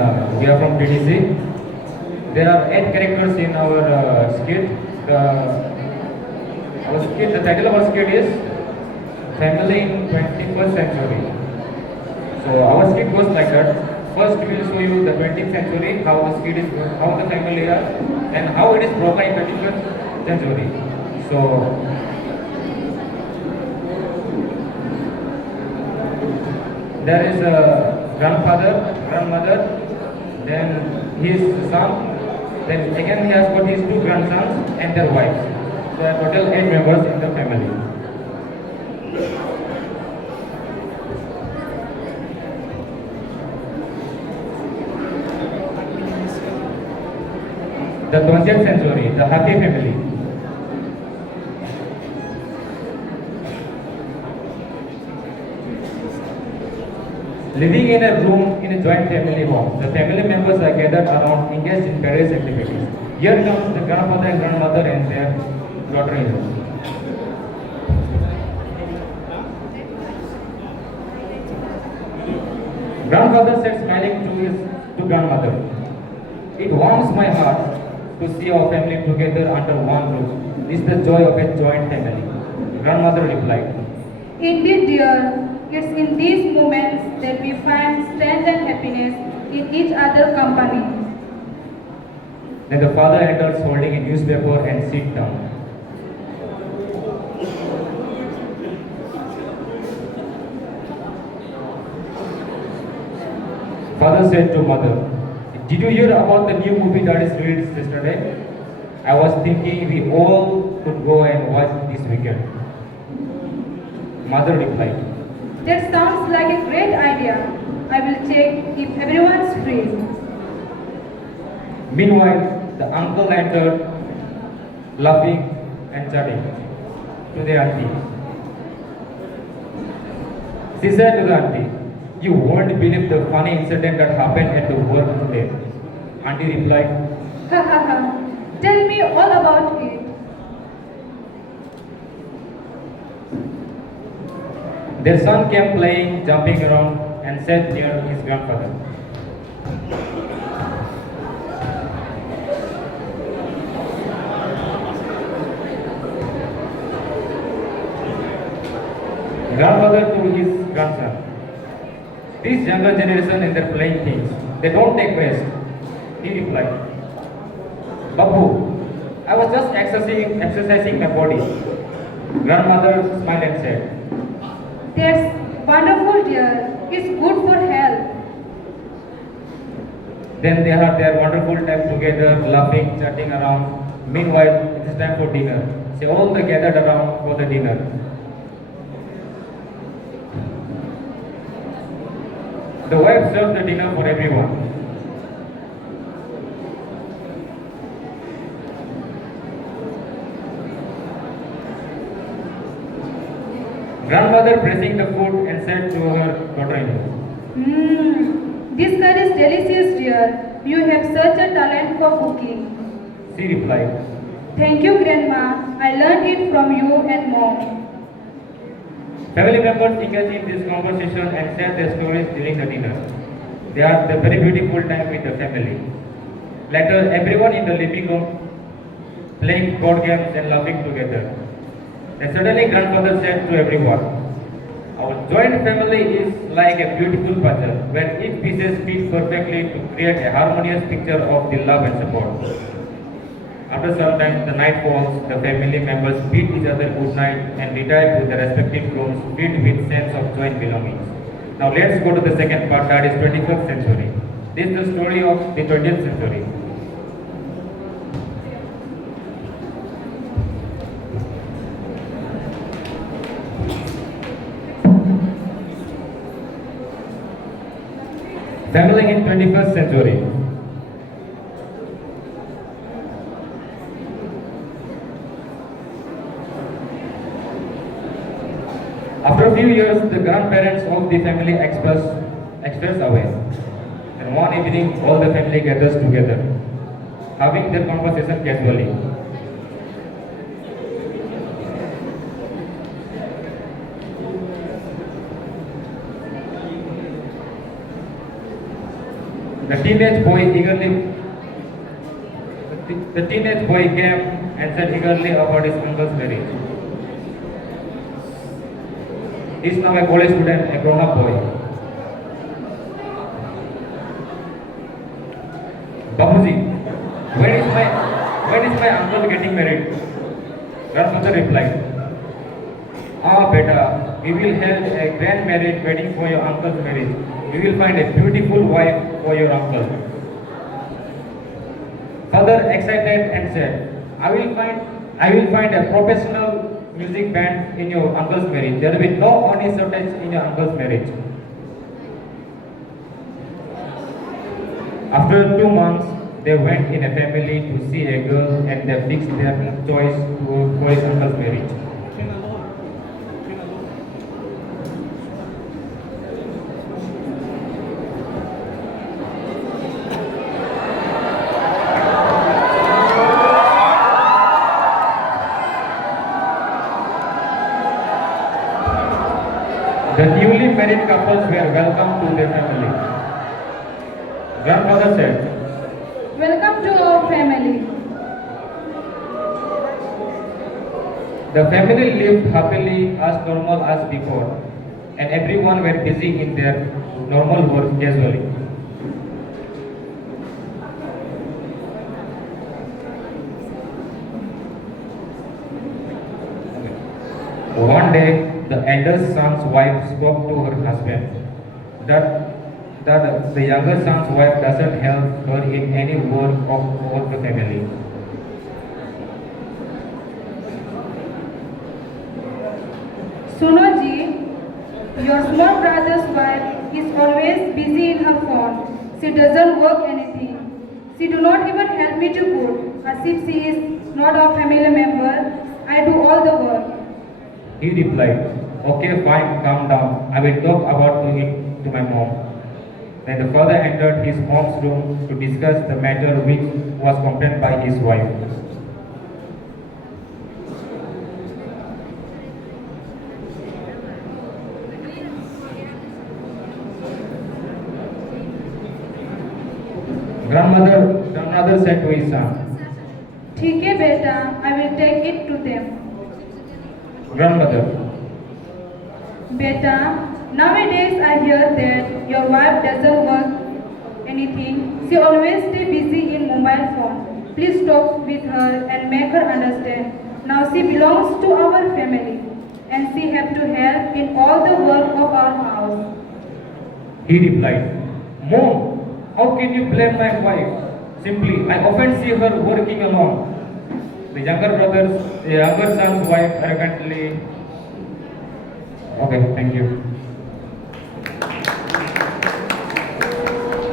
We are from PDC. There are 8 characters in our skit. The title of our skit is Family in 21st Century. So our skit goes like that. First, we will show you the 20th century, how the skit is, how the family are, and how it is broken in 21st century. So there is a grandfather, grandmother, then his son, then again he has got his 2 grandsons and their wives. So there are total 8 members in the family. The 20th century, the happy family. Living in a room in a joint family home, the family members are gathered around, engaged in various activities. Here comes the grandfather and grandmother and their daughter-in-law. Grandfather said, smiling to grandmother, "It warms my heart to see our family together under one roof. This is the joy of a joint family." Grandmother replied, "Indeed, dear, it's in these moments that we find strength and happiness in each other's company." Then the father enters holding a newspaper and sits down. Father said to mother, "Did you hear about the new movie that is released yesterday? I was thinking we all could go and watch this weekend." Mother replied, "That sounds like a great idea. I will check if everyone's free." Meanwhile, the uncle entered, laughing and chatting to the auntie. She said to the auntie, "You won't believe the funny incident that happened at the work today." Auntie replied, "Ha ha ha. Tell me all about it." Their son came playing, jumping around, and sat near his grandfather. Grandfather to his grandson, "This younger generation and their playing things, they don't take rest." He replied, "Babu, I was just exercising my body." Grandmother smiled and said, "That's wonderful, dear. It's good for health." Then they had their wonderful time together, laughing, chatting around. Meanwhile, it is time for dinner. So all they gathered around for the dinner. The wife served the dinner for everyone. Grandmother pressing the food and said to her daughter-in-law, This curry is delicious, dear. You have such a talent for cooking." She replied, "Thank you, Grandma. I learned it from you and Mom." Family members engaged in this conversation and shared their stories during the dinner. They had a very beautiful time with the family. Later, everyone in the living room playing board games and laughing together. Then suddenly grandfather said to everyone, "Our joint family is like a beautiful puzzle where each pieces fit perfectly to create a harmonious picture of the love and support." After some time, the night falls, the family members bid each other good night and retire to their respective rooms filled with sense of joint belongings. Now let's go to the second part, that is 21st century. This is the story of the 20th century. Family in 21st century. After a few years, the grandparents of the family express away. And one evening, all the family gathers together, having their conversation casually. The teenage boy eagerly the teenage boy came and said eagerly about his uncle's marriage. He is now a college student, a grown-up boy. Babuji, when is my uncle getting married? Grandmother replied, Ah beta, we will hold a grand marriage wedding for your uncle's marriage. We will find a beautiful wife for your uncle. Father excited and said, I will find a professional music band in your uncle's marriage. There will be no money shortage in your uncle's marriage. After 2 months, they went in a family to see a girl and they fixed their choice for his uncle's marriage. The newly married couples were welcomed to their family. Grandfather said, Welcome to our family. The family lived happily as normal as before, and everyone were busy in their normal work casually. One day, the eldest son's wife spoke to her husband that the younger son's wife doesn't help her in any work of the family. Sunoji, your small brother's wife is always busy in her phone. She doesn't work anything. She do not even help me to cook, as if she is not a family member. I do all the work. He replied, Okay, fine, calm down. I will talk about it to my mom. Then the father entered his mom's room to discuss the matter which was complained by his wife. Grandmother said to his son, ठीक है बेटा, I will take it to them. Grandmother, Beta, nowadays I hear that your wife doesn't work anything. She always stay busy in mobile phone. Please talk with her and make her understand. Now she belongs to our family and she have to help in all the work of our house. he replied, Mom, how can you blame my wife? Simply, I often see her working alone. The younger son's wife arrogantly. Okay, thank you.